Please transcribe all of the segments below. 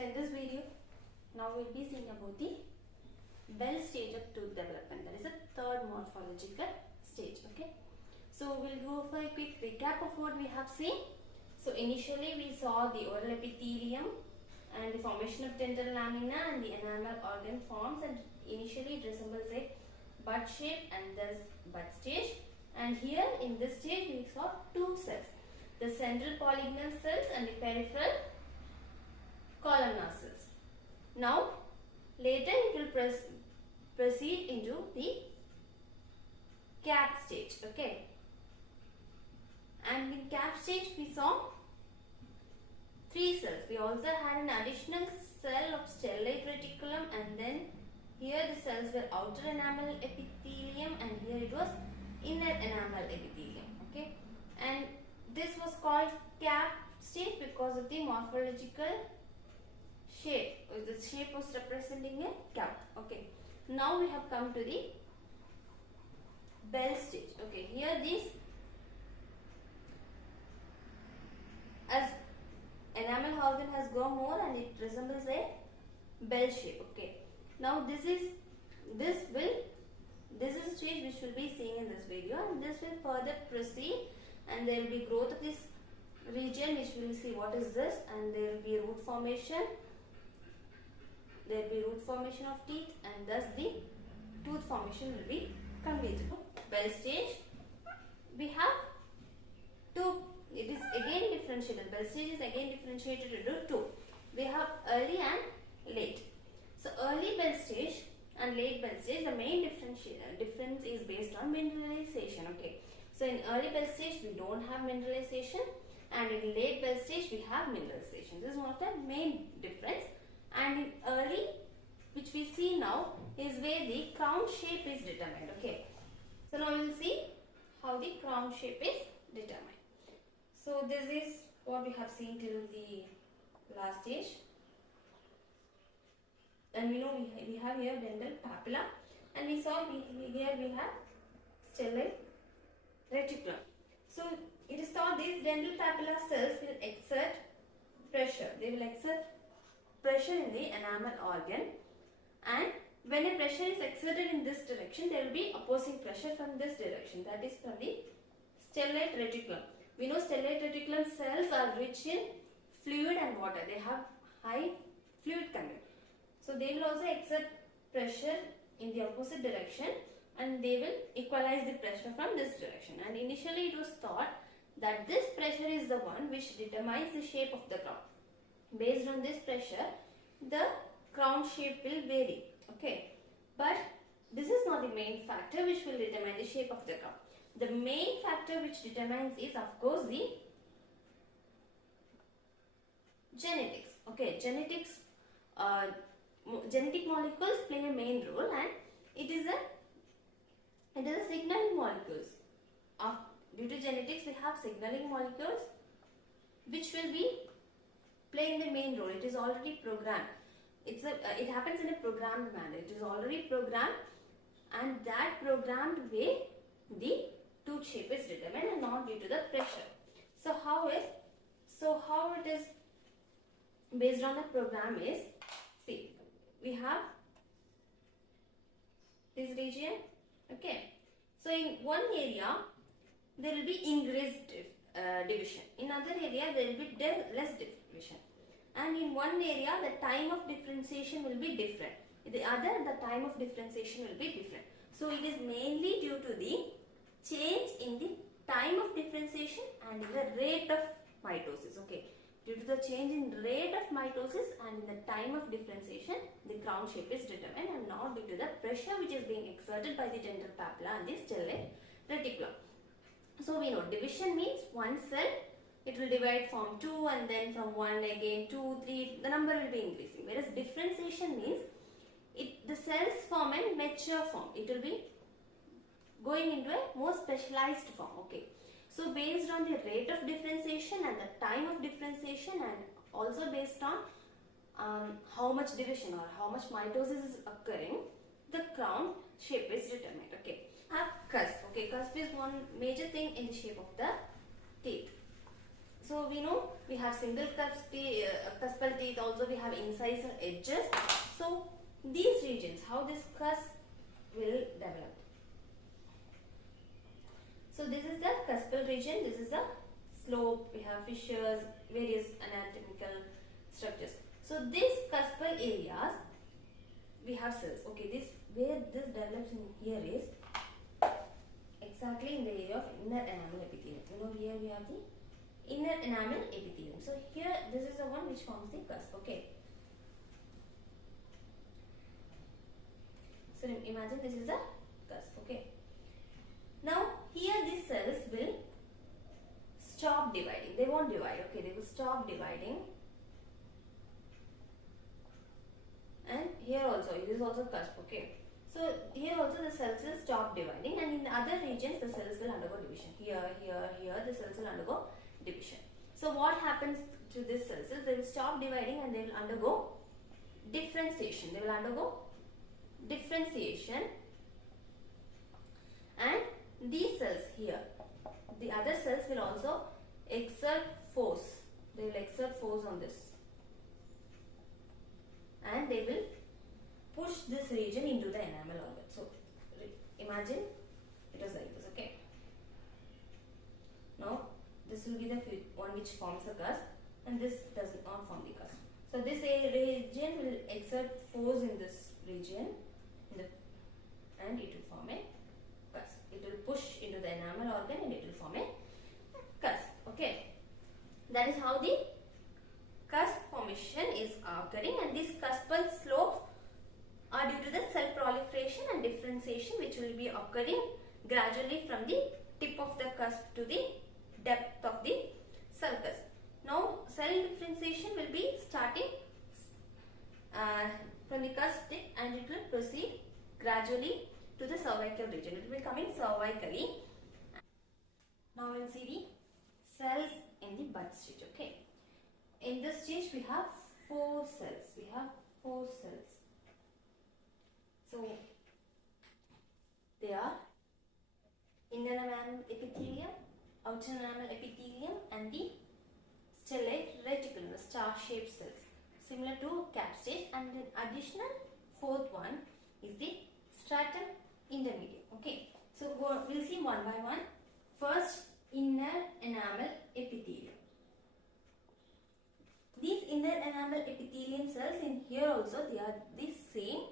So in this video, now we will be seeing about the bell stage of tooth development. That is the third morphological stage. Okay. So we'll go for a quick recap of what we have seen. So initially we saw the oral epithelium and the formation of dental lamina and the enamel organ forms, and initially it resembles a bud shape and thus bud stage. And here in this stage we saw two cells, the central polygonal cells and the peripheral columnar cells. Now later it will proceed into the cap stage. Okay. And in cap stage we saw three cells. We also had an additional cell of stellate reticulum, and then here the cells were outer enamel epithelium and here it was inner enamel epithelium. Okay. And this was called cap stage because of the morphological shape. The shape was representing a cap. Okay. Now we have come to the bell stage. Okay. Here this, as enamel organ has grown more and it resembles a bell shape. Okay. Now this is a stage which will be seen in this video, and this will further proceed, and there will be growth of this region which we will see what is this, and there will be root formation. There will be root formation of teeth, and thus the tooth formation will be completed. Bell stage, we have two. It is again differentiated. Bell stage is again differentiated into two. We have early and late. So early bell stage and late bell stage, the main difference is based on mineralization. Okay. So in early bell stage we don't have mineralization, and in late bell stage we have mineralization. This is one of the main difference. And in early, which we see now, is where the crown shape is determined. Okay. So now we will see how the crown shape is determined. So this is what we have seen till the last stage. And we know we have here dental papilla, and we saw here we have stellate reticulum. So it is thought these dental papilla cells will exert pressure. They will exert pressure in the enamel organ, and when a pressure is exerted in this direction, there will be opposing pressure from this direction, that is from the stellate reticulum. We know stellate reticulum cells are rich in fluid and water. They have high fluid content. So they will also exert pressure in the opposite direction, and they will equalize the pressure from this direction. And initially it was thought that this pressure is the one which determines the shape of the crown. Based on this pressure, the crown shape will vary. Okay. But this is not the main factor which will determine the shape of the crown. The main factor which determines is, of course, the genetics. Okay. Genetic molecules play a main role, and it is a signaling molecules. Due to genetics, we have signaling molecules which will be playing the main role. It is already programmed. It happens in a programmed manner. It is already programmed, and that programmed way the tooth shape is determined and not due to the pressure. So how it is based on the program is, see, we have this region. Okay. So in one area there will be increased division. In other area there will be less division. And in one area the time of differentiation will be different. In the other, the time of differentiation will be different. So it is mainly due to the change in the time of differentiation and in the rate of mitosis. Okay. Due to the change in rate of mitosis and in the time of differentiation, the crown shape is determined, and not due to the pressure which is being exerted by the dental papilla and the stellate reticulum. So we know division means one cell, it will divide from 2, and then from 1 again 2, 3, the number will be increasing. Whereas differentiation means the cells form a mature form. It will be going into a more specialized form. Okay. So based on the rate of differentiation and the time of differentiation, and also based on how much division or how much mitosis is occurring, the crown shape is determined. Okay. Have cusp. Okay. Cusp is one major thing in the shape of the teeth. So we know we have single cuspal teeth, also we have incisor edges. So these regions, how this cusp will develop. So this is the cuspal region, this is the slope, we have fissures, various anatomical structures. So these cuspal areas, we have cells. Okay, this where this develops in here is exactly in the area of inner enamel epithelium. You know, here we have the inner enamel epithelium. So here this is the one which forms the cusp. Okay. So imagine this is the cusp. Okay. Now here these cells will stop dividing. They won't divide. Okay, they will stop dividing. And here also, it is also cusp. Okay. So here also the cells will stop dividing, and in the other regions the cells will undergo division. Here, the cells will undergo division. So what happens to these cells is they will stop dividing and they will undergo differentiation. They will undergo differentiation, and these cells here, the other cells will also exert force. They will exert force on this, and they will push this region into the enamel organ. So imagine it is like this. Okay. Now this will be the one which forms the cusp, and this does not form the cusp. So this region will exert force in this region, and it will form a cusp. It will push into the enamel organ and it will form a cusp. Okay. That is how the cusp formation is occurring, and these cuspal slopes are due to the cell proliferation and differentiation which will be occurring gradually from the tip of the cusp to the depth of the cell cusp. Now cell differentiation will be starting from the cusp tip, and it will proceed gradually to the cervical region. It will be coming cervically. Now we will see the cells in the bud stage. Okay. In this stage we have 4 cells. We have 4 cells. So they are inner enamel epithelium, outer enamel epithelium, and the stellate reticulum, the star-shaped cells, similar to cap stage. And the additional 4th one is the stratum intermedium. Okay, so we'll see one by one. First, inner enamel epithelium. These inner enamel epithelium cells, in here also they are the same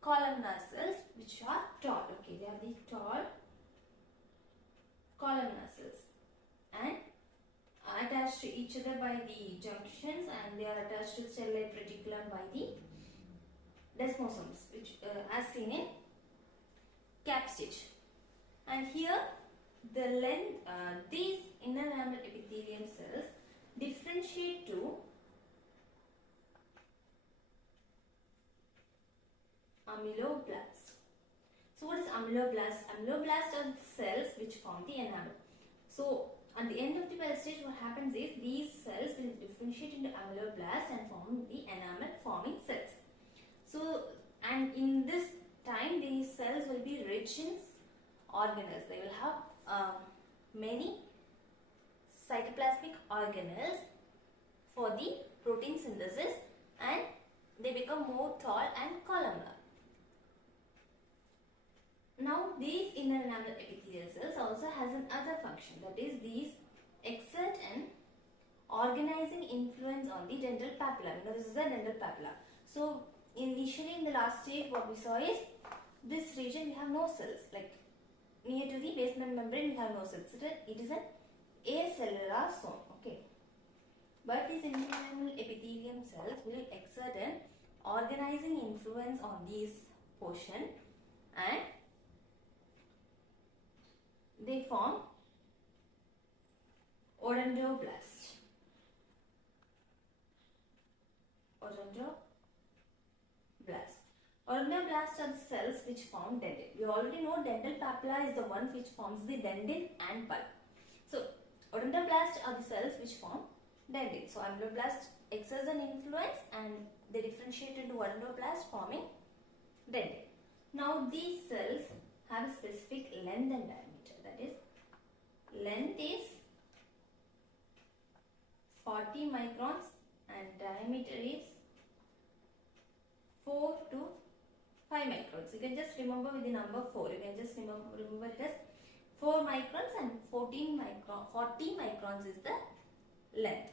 columnar cells which are tall. Okay, they are the tall columnar cells and attached to each other by the junctions, and they are attached to stellate reticulum by the desmosomes, which as seen in cap stage. And here the length, these inner enamel epithelium cells differentiate to amyloblast. So what is amyloblast? Amyloblast are cells which form the enamel. So at the end of the bud stage, what happens is these cells will differentiate into amyloblast and form the enamel forming cells. So, and in this time these cells will be rich in organelles. They will have many cytoplasmic organelles for the protein synthesis, and they become more tall and columnar. Now these inner enamel epithelial cells also has another function, that is these exert an organizing influence on the dental papilla. Now this is the dental papilla. So initially in the last stage what we saw is this region we have no cells, like near to the basement membrane we have no cells. It is an acellular zone. Okay, but these inner enamel epithelium cells will exert an organizing influence on these portion, and they form odontoblast. Odontoblast are the cells which form dentin. We already know dental papilla is the one which forms the dentin and pulp. So odontoblast are the cells which form dentin. So amyloblast exerts an influence and they differentiate into odontoblast forming dentin. Now these cells have a specific length and diameter. That is, length is 40 microns and diameter is 4 to 5 microns. You can just remember with the number 4. You can just remember it as 4 microns and 40 microns is the length.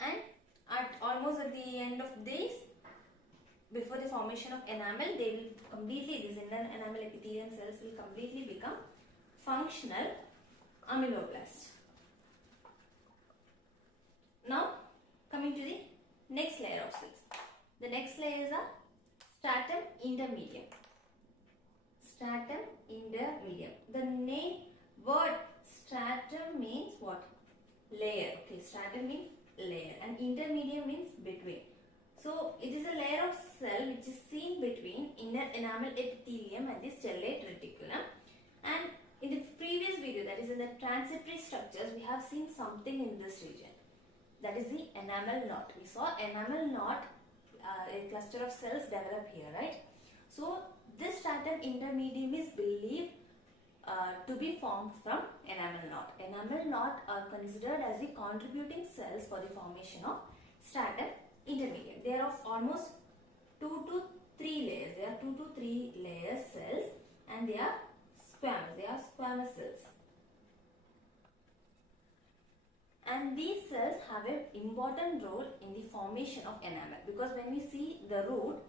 And almost at the end of this, before the formation of enamel, they will completely, these inner enamel epithelium cells will completely become functional ameloblast. Now, coming to the next layer of cells. The next layer is a stratum intermedium. Stratum intermedium. The name word stratum means what? Layer. Okay, stratum means layer and intermedium means between. So, it is a layer of cell which is seen between inner enamel epithelium and the stellate reticulum. And in the previous video, that is in the transitory structures, we have seen something in this region. That is the enamel knot. We saw enamel knot, a cluster of cells develop here, right? So, this stratum intermedium is believed to be formed from enamel knot. Enamel knot are considered as the contributing cells for the formation of stratum intermedium. They are of almost 2 to 3 layers. They are 2 to 3 layer cells and they are squamous. They are squamous cells. And these cells have an important role in the formation of enamel, because when we see the root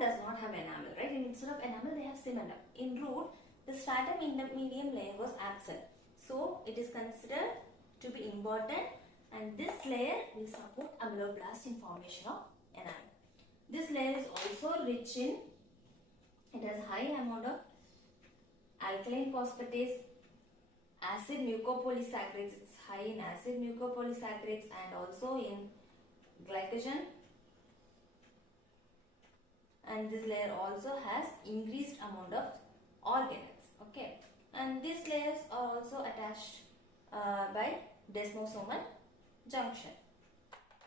does not have enamel, right? And instead of enamel, they have cymindum. In root, the stratum intermedium layer was absent. So, it is considered to be important, and this layer will support ameloblast in formation of enamel. This layer is also rich in, it has high amount of alkaline phosphatase, acid mucopolysaccharides. It's high in acid mucopolysaccharides and also in glycogen. And this layer also has increased amount of organelles. Okay, and these layers are also attached by desmosomal junction,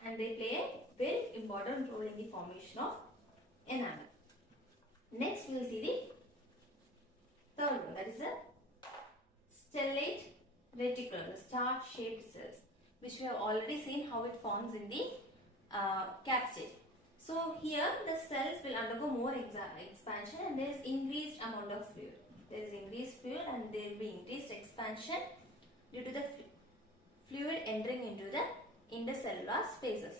and they play a very important role in the formation of enamel. Next, we will see the third one, that is the stellate reticulum, the star-shaped cells, which we have already seen how it forms in the cap stage. So, here the cells will undergo more expansion and there is increased amount of fluid. There is increased fluid and there will be increased expansion due to the fluid entering into the intercellular spaces.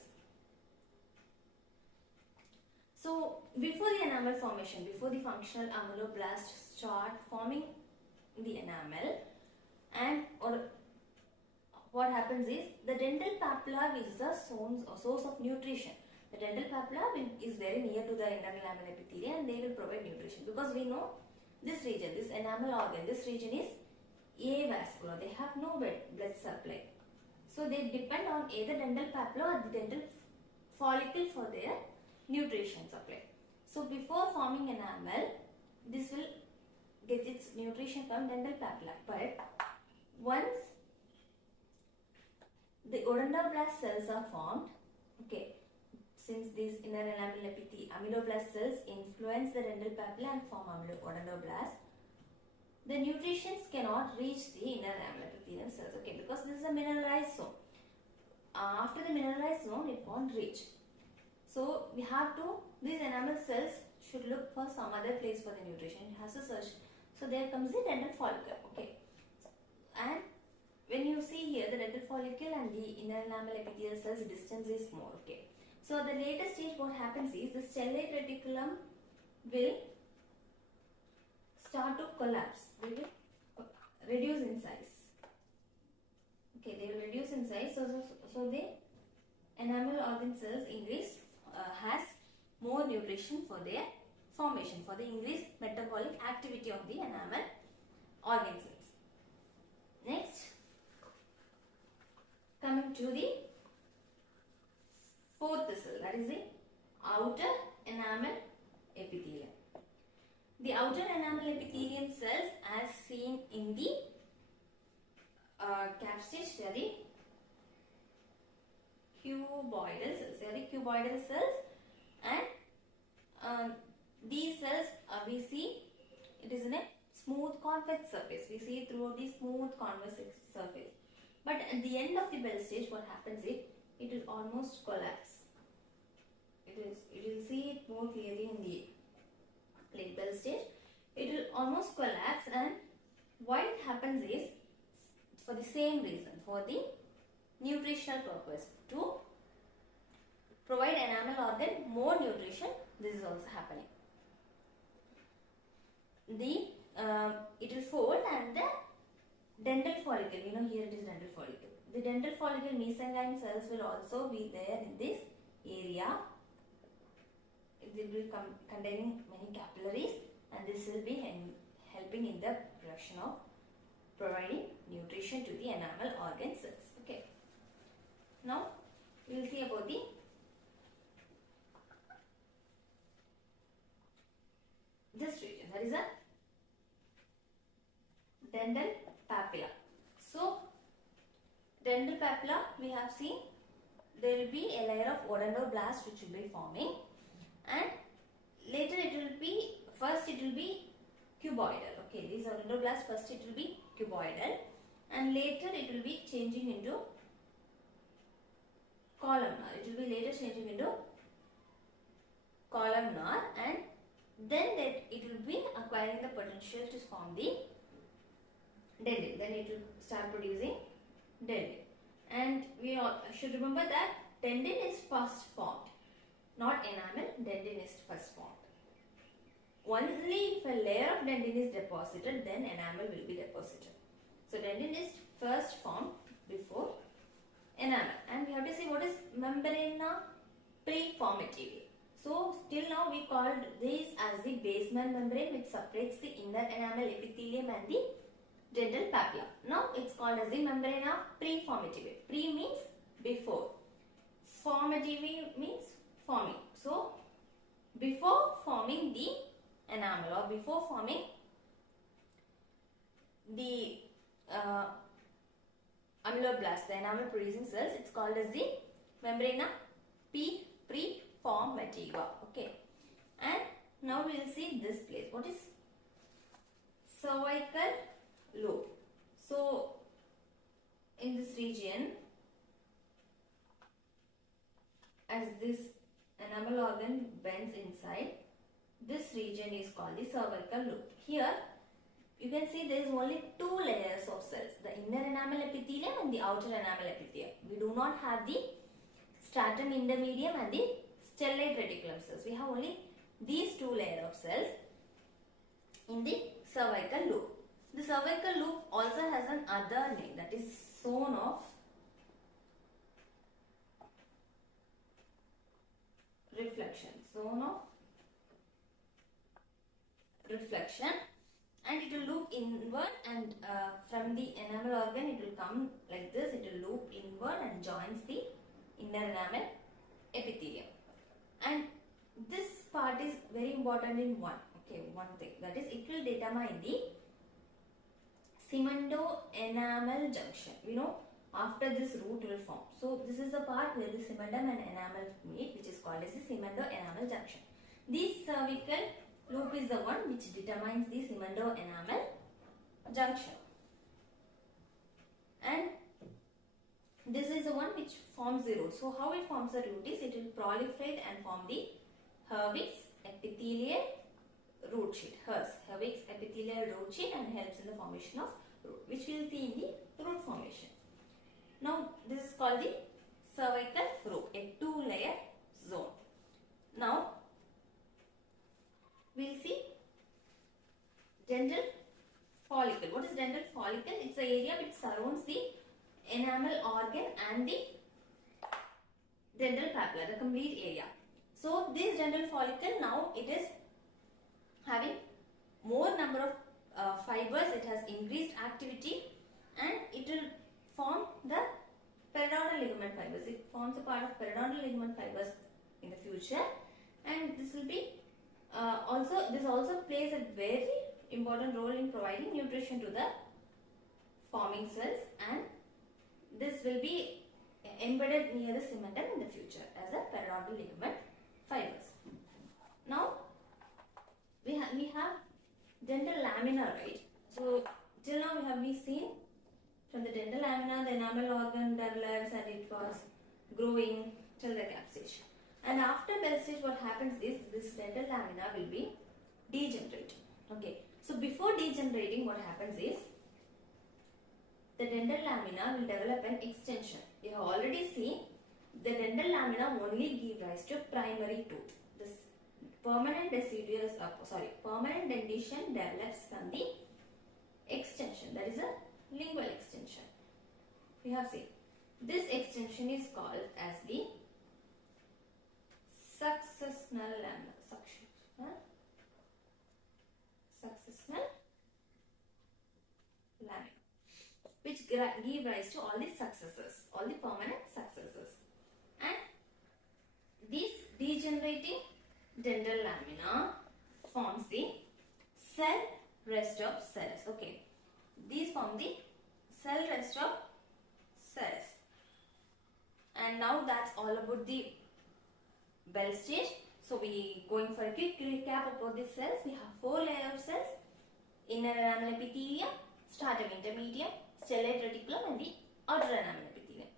So, before the enamel formation, before the functional ameloblasts start forming the enamel, and what happens is the dental papilla is the source of nutrition. The dental papilla is very near to the inner enamel epithelium and they will provide nutrition, because we know this region, this enamel organ, this region is avascular. They have no blood supply. So they depend on either dental papilla or the dental follicle for their nutrition supply. So before forming enamel, this will get its nutrition from dental papilla. But once the odontoblast cells are formed, okay, since these inner enamel ameloblast cells influence the dental papilla and form odontoblast, the nutrients cannot reach the inner enamel epithelium cells, okay, because this is a mineralized zone. After the mineralized zone, it won't reach. So we have to, these enamel cells should look for some other place for the nutrition. It has to search. So there comes the dental follicle, okay. And when you see here the dental follicle and the inner enamel epithelial cells, distance is more, okay. So at the later stage, what happens is the stellate reticulum will start to collapse. They will reduce in size. Okay, they will reduce in size. So the enamel organ cells increase, has more nutrition for their formation, for the increased metabolic activity of the enamel organ cells. Next, coming to the fourth cell, that is the outer enamel epithelium. The outer enamel epithelium cells, as seen in the cap stage, they are the cuboidal cells. They are the cuboidal cells, and these cells we see it is in a smooth convex surface. We see throughout the smooth convex surface. But at the end of the bell stage, what happens is it will almost collapse. You will see it more clearly in the late bell stage. It will almost collapse, and why it happens is for the same reason, for the nutritional purpose, to provide enamel organ more nutrition. This is also happening. It will fold, and the dental follicle, here it is dental follicle. The dental follicle mesenchyme cells will also be there in this area. It will be containing many capillaries, and this will be helping in the production of providing nutrition to the enamel organ cells. Okay. Now we will see about this region, that is a dental papilla. So dental papilla, we have seen there will be a layer of odontoblast which will be forming, and later it will be, first it will be cuboidal. Okay, these odontoblast, first it will be cuboidal, and later it will be changing into columnar. It will be later changing into columnar, and then it will be acquiring the potential to form the dentin. Then it will start producing dentin. And we all should remember that dentin is first formed, not enamel. Dentin is first formed. Only if a layer of dentin is deposited, then enamel will be deposited. So dentin is first formed before enamel. And we have to see what is membrana preformative. So till now we called this as the basement membrane which separates the inner enamel epithelium and the dental papilla. Now it's called as the membrana preformative. Pre means before. Formative means forming. So before forming the enamel, or before forming the ameloblast, the enamel producing cells, it's called as the membrana preformativa. Okay. And now we will see this place. What is cervical lobe? So in this region, as this enamel organ bends inside, this region is called the cervical lobe. Here you can see there is only two layers of cells, the inner enamel epithelium and the outer enamel epithelium. We do not have the stratum intermedium and the stellate reticulum cells. We have only these two layers of cells in the cervical lobe. The cervical lobe also has an other name, that is zone of reflection. Zone of reflection, and it will loop inward, and from the enamel organ it will come like this. It will loop inward and joins the inner enamel epithelium. And this part is very important in one thing, that is it will determine the cemento-enamel junction. After this root will form. So this is the part where the cemendum and enamel meet, which is called as the cemento-enamel junction. This cervical loop is the one which determines the cemento-enamel junction. And this is the one which forms the root. So how it forms the root is, it will proliferate and form the Herwig's epithelial root sheet. Herwig's epithelial root sheet, and helps in the formation of root, which we will see in the root formation. Now this is called the cervical root, a two-layer zone. Now we will see dental follicle. What is dental follicle? It's the area which surrounds the enamel organ and the dental papilla, the complete area. So this dental follicle, now it is having more number of fibers. It has increased activity, and it will form the periodontal ligament fibers. It forms a part of periodontal ligament fibers in the future, and this will be this also plays a very important role in providing nutrition to the forming cells, and this will be embedded near the cementum in the future as a periodontal ligament fibers. Now we have dental lamina, right? So till now we have seen From the dental lamina, the enamel organ develops and it was growing till the cap stage. And after bell stage, what happens is this dental lamina will be degenerating. Okay. So before degenerating, what happens is the dental lamina will develop an extension. You have already seen the dental lamina only give rise to primary tooth. This permanent permanent dentition develops from the extension, that is a lingual extension. We have seen this extension is called as the successional lamina. Successional lamina, which give rise to all the successors, all the permanent successors. And this degenerating dental lamina forms the cell rest of cells. Okay, these form the cell rest of cells. And now that's all about the bell stage. So we going for a quick recap about the cells. We have 4 layers of cells: inner enamel epithelium, stratum intermedium, stellate reticulum, and the outer enamel epithelium.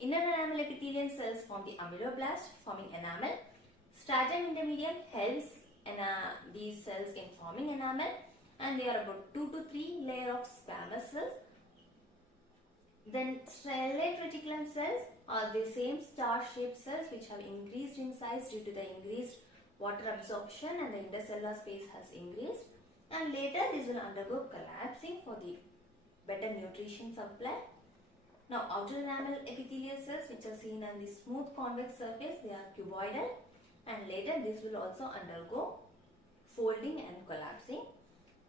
Inner enamel epithelium cells form the ameloblast, forming enamel. Stratum intermedium helps these cells in forming enamel, and they are about 2 to 3 layers of squamous cells. Then stellate reticulum cells are the same star-shaped cells which have increased in size due to the increased water absorption, and the intercellular space has increased. And later this will undergo collapsing for the better nutrition supply. Now outer enamel epithelial cells, which are seen on the smooth convex surface, they are cuboidal, and later this will also undergo folding and collapsing.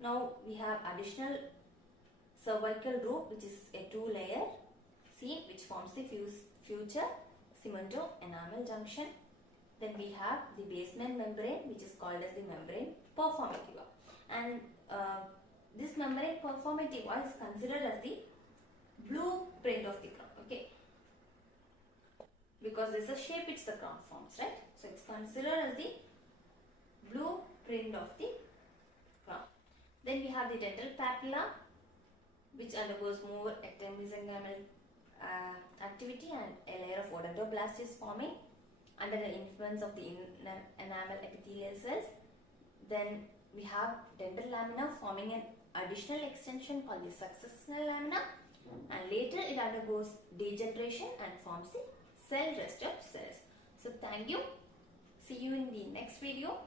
Now we have additional cervical roof, which is a 2-layer seat which forms the future cemento-enamel junction. Then we have the basement membrane, which is called as the membrane performativa, and this membrane performativa is considered as the blueprint of the crown. Okay, because this is a shape which the crown forms, right? So it's considered as the blueprint of the crown. Then we have the dental papilla, which undergoes more ectomesenchymal activity, and a layer of odontoblast is forming under the influence of the inner enamel epithelial cells. Then we have dental lamina forming an additional extension called the successional lamina, and later it undergoes degeneration and forms the cell rest of cells. So thank you. See you in the next video.